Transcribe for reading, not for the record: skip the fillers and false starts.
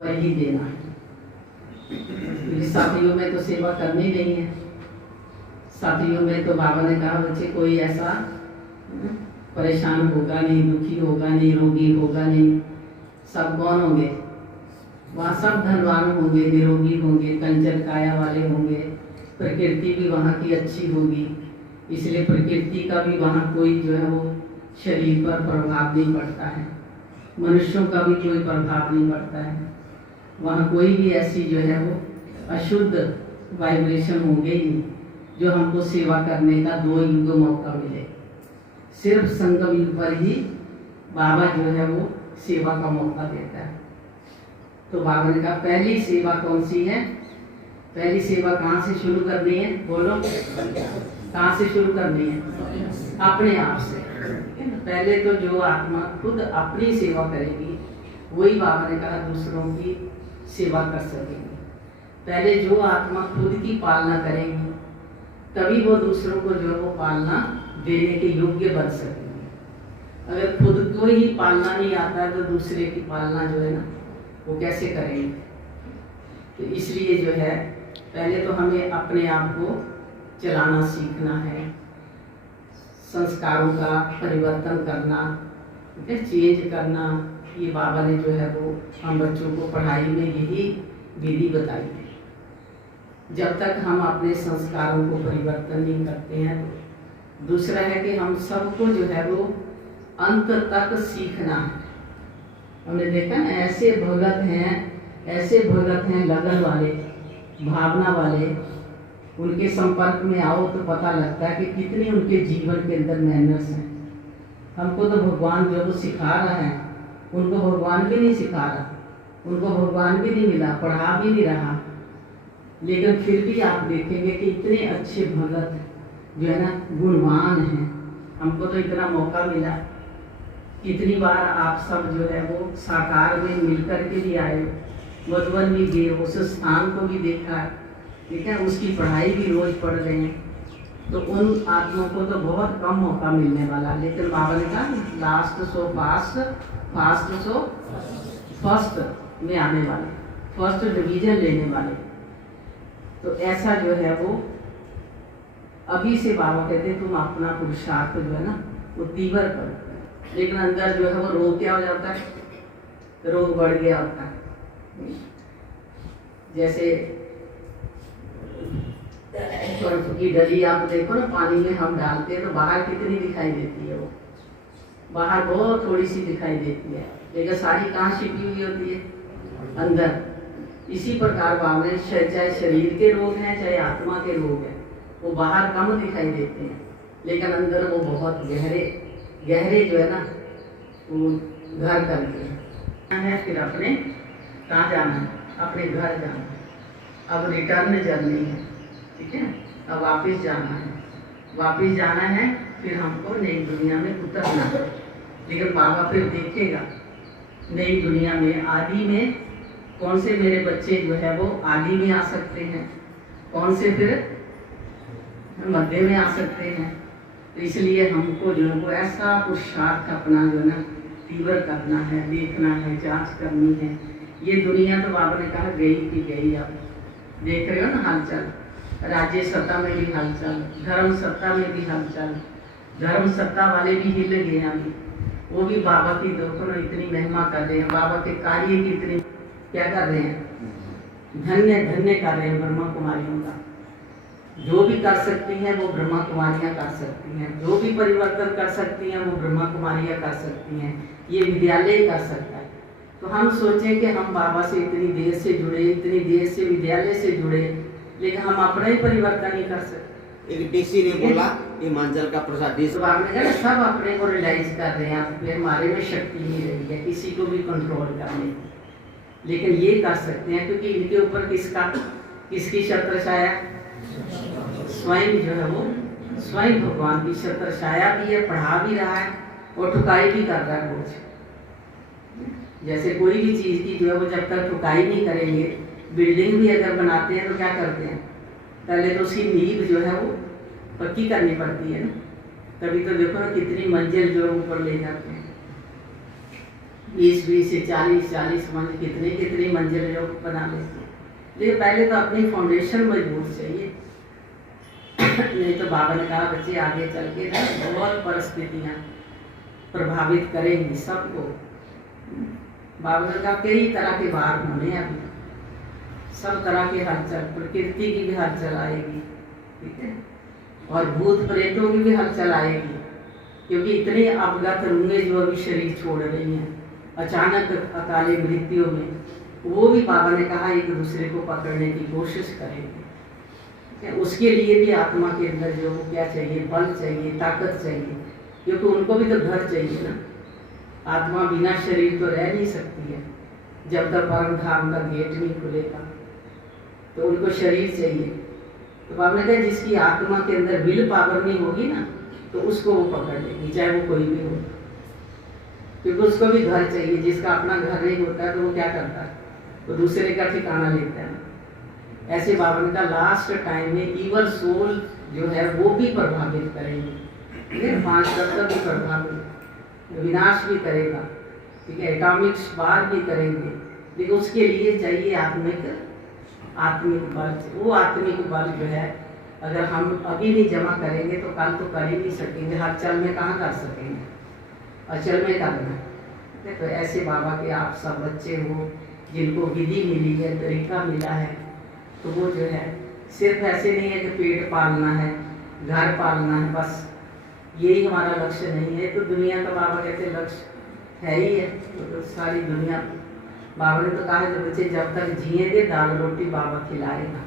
पर ही देना। शादियों में तो सेवा करनी नहीं है। शादियों में तो बाबा ने कहा बच्चे कोई ऐसा परेशान होगा नहीं, दुखी होगा नहीं, रोगी होगा नहीं। सब कौन होंगे वहाँ? सब धनवान होंगे, निरोगी होंगे, कंचन काया वाले होंगे। प्रकृति भी वहाँ की अच्छी होगी, इसलिए प्रकृति का भी वहाँ कोई जो है वो शरीर पर प्रभाव नहीं पड़ता है। मनुष्यों का भी कोई प्रभाव नहीं पड़ता है। वहाँ कोई भी ऐसी जो है वो अशुद्ध वाइब्रेशन होंगे ही नहीं जो हमको सेवा करने का दो युग मौका मिले। सिर्फ संगम युग पर ही बाबा जो है वो सेवा का मौका देता है। तो बाबा ने कहा पहली सेवा कौन सी है? पहली सेवा कहाँ से शुरू करनी है? बोलो, कहाँ से शुरू करनी है? अपने आप से। पहले तो जो आत्मा खुद अपनी सेवा करेगी वही बाबा ने कहा दूसरों की सेवा कर सकेगी। पहले जो आत्मा खुद की पालना करेगी तभी वो दूसरों को जो है वो पालना देने के योग्य बन सकेगी। अगर खुद को ही पालना नहीं आता है तो दूसरे की पालना जो है ना वो कैसे करेंगे? तो इसलिए जो है पहले तो हमें अपने आप को चलाना सीखना है, संस्कारों का परिवर्तन करना, चेंज करना। ये बाबा ने जो है वो हम बच्चों को पढ़ाई में यही विधि बताई है। जब तक हम अपने संस्कारों को परिवर्तन नहीं करते हैं तो दूसरा है कि हम सबको जो है वो अंत तक सीखना है। हमने देखा ना ऐसे भगत हैं लगन वाले, भावना वाले, उनके संपर्क में आओ तो पता लगता है कि कितनी उनके जीवन के अंदर मेहनत है। हमको तो भगवान जो वो सिखा रहा है, उनको भगवान भी नहीं सिखा रहा, उनको भगवान भी नहीं मिला, पढ़ा भी नहीं रहा। लेकिन फिर भी आप देखेंगे कि इतने अच्छे भगत जो है ना गुणवान हैं। हमको तो इतना मौका मिला, कितनी बार आप सब जो है वो साकार में मिलकर के भी आए, मधुबन भी गए, उस स्थान को भी देखा, ठीक है, उसकी पढ़ाई भी रोज पढ़ रहे हैं। तो उन आत्माओं को तो बहुत कम मौका मिलने वाला। लेकिन बाबा ने कहा last so fast, fast so first में आने वाले, फर्स्ट डिवीजन लेने वाले। तो ऐसा जो है वो अभी से बाबा कहते तुम अपना पुरुषार्थ जो है ना वो तीव्र करो। लेकिन अंदर जो है वो रोग क्या हो जाता है? रोग बढ़ गया होता है। जैसे की डली आप देखो ना, पानी में हम डालते हैं तो बाहर कितनी दिखाई देती है? वो बाहर बहुत थोड़ी सी दिखाई देती है, लेकिन सारी कहाँ छिपी हुई होती है? अंदर। इसी प्रकार बाबा ने चाहे शरीर के रोग हैं चाहे आत्मा के रोग हैं, वो बाहर कम दिखाई देते हैं लेकिन अंदर वो बहुत गहरे गहरे जो है ना वो घर करते हैं। फिर अपने कहाँ जाना है? अपने घर जाना है। अब रिटर्न जर्नी है, ठीक है, अब वापस जाना है। फिर हमको नई दुनिया में उतरना है। लेकिन बाबा फिर देखेगा नई दुनिया में आदि में कौन से मेरे बच्चे जो है वो आदि में आ सकते हैं, कौन से फिर मध्य में आ सकते हैं। तो इसलिए हमको जो है वो ऐसा पुरुषार्थ अपना जो है ना तीव्र करना है, देखना है, जांच करनी है। ये दुनिया तो बाबा ने कहा गई की गई। आप देख रहे हो ना हालचाल, राज्य सत्ता में भी हलचल, धर्म सत्ता में भी हलचल। धर्म सत्ता वाले भी हिल गए अभी, वो भी बाबा की देखो ना इतनी महिमा कर रहे हैं, बाबा के कार्य की इतनी क्या कर रहे हैं, धन्य धन्य कर रहे हैं ब्रह्मा कुमारियों का। जो भी कर सकती हैं वो ब्रह्मा कुमारियाँ कर सकती हैं, जो भी परिवर्तन कर सकती हैं वो ब्रह्मा कुमारियाँ कर सकती हैं, ये विद्यालय कर सकता है। तो हम सोचें कि हम बाबा से इतनी देर से जुड़े, इतनी देर से विद्यालय से जुड़े, लेकिन हम अपना ही परिवर्तन नहीं कर सकते। एक डीसी ने बोला हिमाचल का प्रसाद सब अपने को रियलाइज कर रहे हैं फिर हमारे में शक्ति नहीं रही है किसी को भी कंट्रोल करने की। लेकिन ये कर सकते हैं क्योंकि इनके ऊपर किसकी छत्र छाया? स्वयं जो है वो स्वयं भगवान की छत्र छाया भी है, पढ़ा भी रहा है और ठुकाई भी कर रहा है कुछ। जैसे कोई भी चीज़ की जो है वो जब तक ठुकाई नहीं करेंगे, बिल्डिंग भी अगर बनाते हैं तो क्या करते हैं? पहले तो उसकी नींव जो है वो पक्की करनी पड़ती है ना, तभी तो देखो ना कितनी मंजिल जो है ऊपर ले जाते हैं। 20 से 40 मंजिल, कितने कितनी मंजिल लोग बना लेते हैं। लेकिन पहले तो अपनी फाउंडेशन मजबूत चाहिए। नहीं तो बाबा ने कहा बच्चे आगे चल के ना बहुत परिस्थितियाँ प्रभावित करेंगी सबको। बाबा ने कहा कई तरह के बाहर होने अभी, सब तरह के हलचल, प्रकृति की भी हलचल आएगी, ठीक है, और भूत प्रेतों की भी हलचल आएगी, क्योंकि इतने अवगत रूंगे जो अभी शरीर छोड़ रही हैं अचानक अकाले मृत्यु में, वो भी बाबा ने कहा एक दूसरे को पकड़ने की कोशिश करेंगे। उसके लिए भी आत्मा के अंदर जो क्या चाहिए, बल चाहिए, ताकत चाहिए, क्योंकि उनको भी तो घर चाहिए ना। आत्मा बिना शरीर तो रह नहीं सकती है, जब तक परम धाम का गेट नहीं खुलेगा, तो उनको शरीर चाहिए। तो बाबा ने कहा जिसकी आत्मा के अंदर विल पावर नहीं होगी ना, तो उसको वो पकड़ लेगी, चाहे वो कोई भी हो, क्योंकि उसको भी घर चाहिए। जिसका अपना घर नहीं होता है तो वो क्या करता है, वो दूसरे का ठिकाना लेता है। ऐसे बाबा ने कहा लास्ट टाइम में ईवल सोल जो है वो भी प्रभावित करेंगे, 5 तत्व भी प्रभावित, विनाश भी करेगा, ठीक है, एटॉमिक वार भी करेंगे। लेकिन उसके लिए चाहिए आत्मिक बल। वो आत्मिक बल जो है अगर हम अभी नहीं जमा करेंगे तो कल तो कर ही नहीं सकेंगे। हलचल में कहाँ कर सकेंगे, अचल में करना है। तो ऐसे बाबा के आप सब बच्चे हो जिनको विधि मिली है, तरीका मिला है, तो वो जो है सिर्फ ऐसे नहीं है कि पेट पालना है, घर पालना है, बस यही हमारा लक्ष्य नहीं है। तो दुनिया का बाबा कहते लक्ष्य है ही है, तो सारी दुनिया बाबा ने तो कहा है बच्चे जब तक जिएंगे दाल रोटी बाबा खिलाएगा।